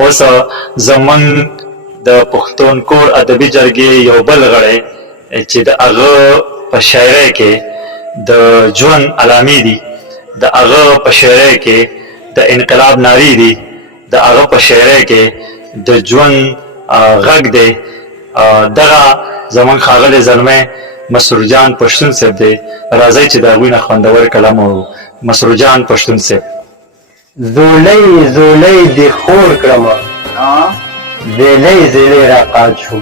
اوس زمونږ د پښتون کور ادبي جرګې یو بل غړی چې د هغه په شاعرۍ کې د ژوند علامې دي، د هغه په شاعرۍ کې د انقلاب نارې دي، د هغه په شاعرۍ کې د ژوند غږ دی. دغه زمونږ ښاغلی زلمی مسرور جان پښتون صاحب دی. راځئ چې د هغوی نه خوندور کلام و. مسرور جان پښتون صاحب: زولی زولی دی خور کړمه، زیلی زیلی راقات شو،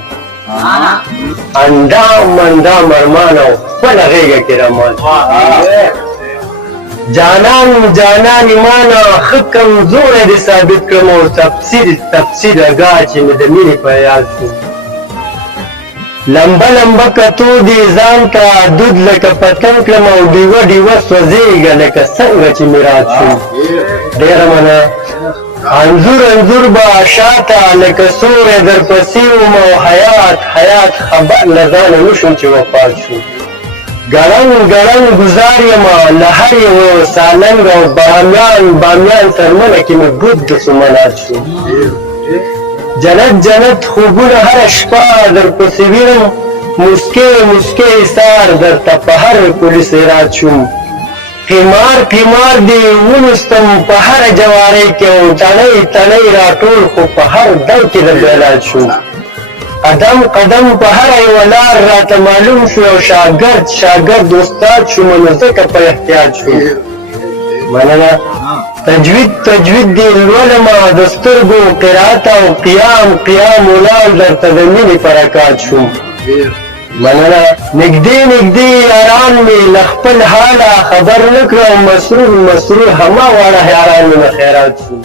اندام اندام ارمان او خپله غېږه کې رمان شو. جانان جانان ایمانه ښه کمزوری دې ثابت کړم او تفسیر تفسیر اګاه چې مې د مینې په یاد شو. لمبه لمبه کتو دې ځان ته دود لکه پتنګ کړم او ډیوه ډیوه سوځېږه لکه څنګه چې مې رات شو. ډېره مننه. انځور انځور به شاته لکه سوری درپسې وم او حیات حیات خبر له ځانه نه شوم چې وفات شو. ګړنګ ګړنګ ګزار یمه له هر یوه سالنګ او بامیان بامیان څرمنه کې مې ګود د سمنات شو. جنت جنت خوبونه هره شپه درپسې وینم، مسکۍ مسکۍ سار درته په هر پولیس رات شوم. قمار قمار دې ونستم په هره جوارۍ کې او تڼۍ تڼۍ راټول خو په هر دم کې د بېلات شو. قدم قدم په هره یوه لار راته معلوم شو او شاګرد شاګرد استاد شوم نو ځکه په احتیاط شو. مننه. تجوید تجوید دې لولمه د سترګو قرات او قیام قیام ولاړ درته د مینې په رکات شوم. مننه. نږدې نږدې یاران مې له خپل حاله خبر نه کړه او مسرور مسرور همه واړه یاران مې نه خیرات شو.